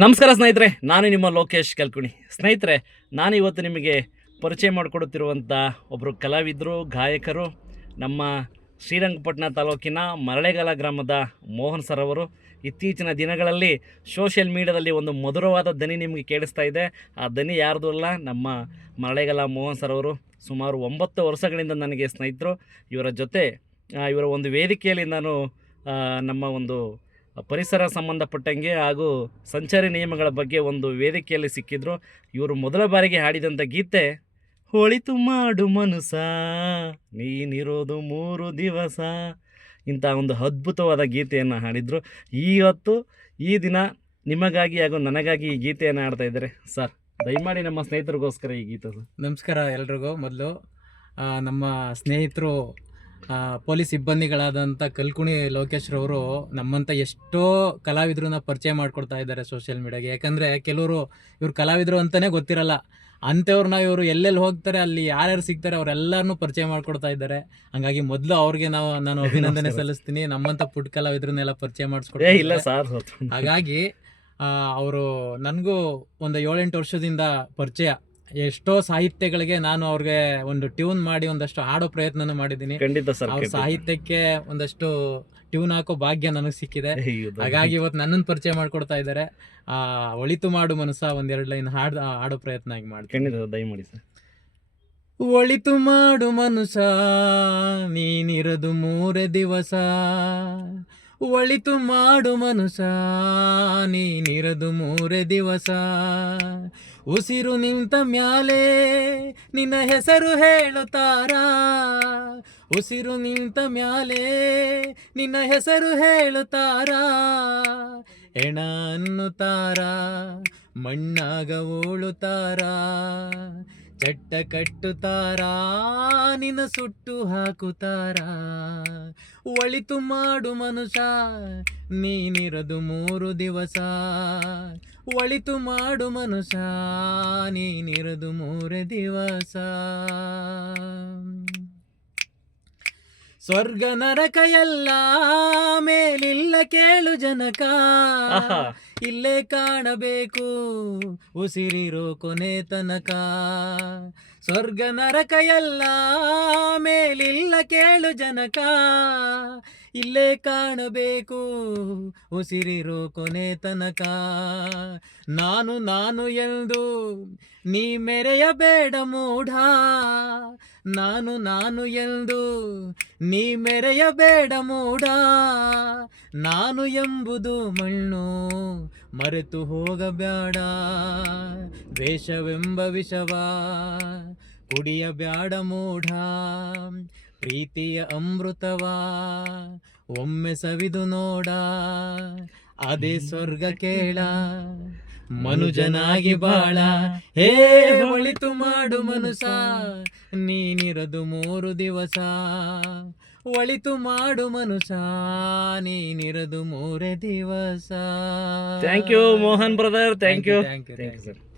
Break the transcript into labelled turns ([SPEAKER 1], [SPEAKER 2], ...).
[SPEAKER 1] ನಮಸ್ಕಾರ ಸ್ನೇಹಿತರೆ, ನಾನು ನಿಮ್ಮ ಲೋಕೇಶ್ ಕಲ್ಕುಣಿ. ಸ್ನೇಹಿತರೆ, ನಾನು ಇವತ್ತು ನಿಮಗೆ ಪರಿಚಯ ಮಾಡಿಕೊಡುತ್ತಿರುವಂಥ ಒಬ್ಬರು ಕಲಾವಿದರು, ಗಾಯಕರು ನಮ್ಮ ಶ್ರೀರಂಗಪಟ್ಟಣ ತಾಲೂಕಿನ ಮರಳೆಗಾಲ ಗ್ರಾಮದ ಮೋಹನ್ ಸರ್ ಅವರು. ಇತ್ತೀಚಿನ ದಿನಗಳಲ್ಲಿ ಸೋಷಿಯಲ್ ಮೀಡಿಯಾದಲ್ಲಿ ಒಂದು ಮಧುರವಾದ ದನಿ ನಿಮಗೆ ಕೇಳಿಸ್ತಾ ಇದೆ. ಆ ದನಿ ಯಾರ್ದು ಅಲ್ಲ, ನಮ್ಮ ಮರಳೆಗಾಲ ಮೋಹನ್ ಸರ್ ಅವರು. ಸುಮಾರು ಒಂಬತ್ತು ವರ್ಷಗಳಿಂದ ನನಗೆ ಸ್ನೇಹಿತರು. ಇವರ ಜೊತೆ ಇವರ ಒಂದು ವೇದಿಕೆಯಲ್ಲಿ ನಾನು ನಮ್ಮ ಒಂದು ಪರಿಸರ ಸಂಬಂಧಪಟ್ಟಂಗೆ ಹಾಗೂ ಸಂಚಾರಿ ನಿಯಮಗಳ ಬಗ್ಗೆ ಒಂದು ವೇದಿಕೆಯಲ್ಲಿ ಸಿಕ್ಕಿದ್ರು. ಇವರು ಮೊದಲ ಬಾರಿಗೆ ಹಾಡಿದಂಥ ಗೀತೆ, ಹೊಳಿತು ಮಾಡು ಮನುಸ ನೀನಿರೋದು ಮೂರು ದಿವಸ ಇಂಥ ಒಂದು ಅದ್ಭುತವಾದ ಗೀತೆಯನ್ನು ಹಾಡಿದರು. ಇವತ್ತು ಈ ದಿನ ನಿಮಗಾಗಿ ಹಾಗೂ ನನಗಾಗಿ ಈ ಗೀತೆಯನ್ನು ಹಾಡ್ತಾ ಇದ್ದಾರೆ. ಸರ್, ದಯಮಾಡಿ ನಮ್ಮ ಸ್ನೇಹಿತರಿಗೋಸ್ಕರ ಈ ಗೀತೆ
[SPEAKER 2] ನಮಸ್ಕಾರ ಎಲ್ರಿಗೂ. ಮೊದಲು ನಮ್ಮ ಸ್ನೇಹಿತರು ಪೊಲೀಸ್ ಸಿಬ್ಬಂದಿಗಳಾದಂಥ ಕಲ್ಕುಣಿ ಲೋಕೇಶ್ರವರು ನಮ್ಮಂಥ ಎಷ್ಟೋ ಕಲಾವಿದ್ರನ್ನ ಪರಿಚಯ ಮಾಡಿಕೊಡ್ತಾ ಇದ್ದಾರೆ ಸೋಷಿಯಲ್ ಮೀಡಿಯಾಗೆ ಯಾಕಂದರೆ ಕೆಲವರು ಇವ್ರು ಕಲಾವಿದರು ಅಂತಲೇ ಗೊತ್ತಿರಲ್ಲ. ಅಂಥವ್ರನ್ನ ಇವರು ಎಲ್ಲೆಲ್ಲಿ ಹೋಗ್ತಾರೆ ಅಲ್ಲಿ ಯಾರ್ಯಾರು ಸಿಗ್ತಾರೆ ಅವರೆಲ್ಲರನ್ನೂ ಪರಿಚಯ ಮಾಡಿಕೊಡ್ತಾ ಇದ್ದಾರೆ. ಹಂಗಾಗಿ ಮೊದಲು ಅವ್ರಿಗೆ ನಾವು ನಾನು ಅಭಿನಂದನೆ. ಸಲ್ಲಿಸ್ತೀನಿ. ನಮ್ಮಂಥ ಪುಟ್ ಕಲಾವಿದ್ರನ್ನೆಲ್ಲ ಪರಿಚಯ ಮಾಡಿಸ್ಕೊಡ್ತಾ
[SPEAKER 1] ಇಲ್ಲ. ಸರ್
[SPEAKER 2] ಹಾಗಾಗಿ ಅವರು ನನಗೂ ಒಂದು ಏಳೆಂಟು ವರ್ಷದಿಂದ ಪರಿಚಯ. ಎಷ್ಟೋ ಸಾಹಿತ್ಯಗಳಿಗೆ ನಾನು ಅವ್ರಿಗೆ ಒಂದು ಟ್ಯೂನ್ ಮಾಡಿ ಒಂದಷ್ಟು ಹಾಡೋ ಪ್ರಯತ್ನ ಮಾಡಿದ್ದೀನಿ.
[SPEAKER 1] ಖಂಡಿತ ಸರ್
[SPEAKER 2] ಅವ್ರ ಸಾಹಿತ್ಯಕ್ಕೆ ಒಂದಷ್ಟು ಟ್ಯೂನ್ ಹಾಕೋ ಭಾಗ್ಯ ನನಗೆ ಸಿಕ್ಕಿದೆ. ಹಾಗಾಗಿ ಇವತ್ತು ನನ್ನನ್ನು ಪರಿಚಯ ಮಾಡ್ಕೊಡ್ತಾ ಇದ್ದಾರೆ. ಆ ಒಳಿತು ಮಾಡು ಮನಸ್ಸ ಒಂದೆರಡು ಲೈನ್ ಹಾಡ್ ಹಾಡೋ ಪ್ರಯತ್ನ ಆಗಿ ಮಾಡ್ತೀನಿ.
[SPEAKER 1] ಖಂಡಿತ ದಯಮಾಡಿ ಸರ್.
[SPEAKER 2] ಒಳಿತು ಮಾಡು ಮನುಷ್ಯ ನೀನಿರದು ಮೂರೇ ದಿವಸ. ಒಳಿತು ಮಾಡು ಮನುಷ ನೀನಿರದು ಮೂರೇ ದಿವಸ. ಉಸಿರು ನಿಂತ ಮ್ಯಾಲೆ ನಿನ್ನ ಹೆಸರು ಹೇಳುತ್ತಾರ? ಉಸಿರು ನಿಂತ ಮ್ಯಾಲೆ ನಿನ್ನ ಹೆಸರು ಹೇಳುತ್ತಾರ? ಎಣ ಅನ್ನುತ್ತಾರ? ಮಣ್ಣಾಗ ಓಳುತ್ತಾರ? ಚಟ್ಟ ಕಟ್ಟುತ್ತಾರ? ನಿನ್ನ ಸುಟ್ಟು ಹಾಕುತ್ತಾರ? ಒಳಿತು ಮಾಡು ಮನುಷ್ಯ, ನೀನಿರದು ಮೂರು ದಿವಸ. ಒಳಿತು ಮಾಡು ಮನುಷ್ಯ, ನೀನಿರದು ಮೂರು ದಿವಸ. ಸ್ವರ್ಗ ನರಕ ಎಲ್ಲ ಮೇಲಿಲ್ಲ ಕೇಳು ಜನಕ. ಇಲ್ಲೇ ಕಾಣಬೇಕು. ಉಸಿರಿರೋ ಕೊನೆ ತನಕ. ಸ್ವರ್ಗ ನರಕ ಎಲ್ಲ ಮೇಲಿಲ್ಲ ಕೇಳು ಜನಕ. ಇಲ್ಲೇ ಕಾಣಬೇಕು, ಉಸಿರಿರೋ ಕೊನೆ ತನಕ. ನಾನು ನಾನು ಎಂದು ನೀ ಮೆರೆಯಬೇಡ ಮೂಢ. ನಾನು ನಾನು ಎಂದು ನೀ ಮೆರೆಯಬೇಡ ಮೂಡ, ನಾನು ಎಂಬುದು ಮಣ್ಣು, ಮರೆತು ಹೋಗಬೇಡ. ದ್ವೇಷವೆಂಬ ವಿಷವ ಕುಡಿಯಬ್ಯಾಡ ಮೂಢ, ಪ್ರೀತಿಯ ಅಮೃತವ, ಒಮ್ಮೆ ಸವಿದು ನೋಡ, ಅದೇ ಸ್ವರ್ಗ ಕೇಳ. ಮನುಜನಾಗಿ ಬಾಳ. ಹೇ ಒಳಿತು ಮಾಡು ಮನುಸ ನೀನಿರದು ಮೂರು ದಿವಸ. ಒಳಿತು ಮಾಡು ಮನುಸ ನೀನಿರದು ಮೂರೇ ದಿವಸ.
[SPEAKER 1] Thank you Mohan brother
[SPEAKER 2] thank you
[SPEAKER 1] thank you sir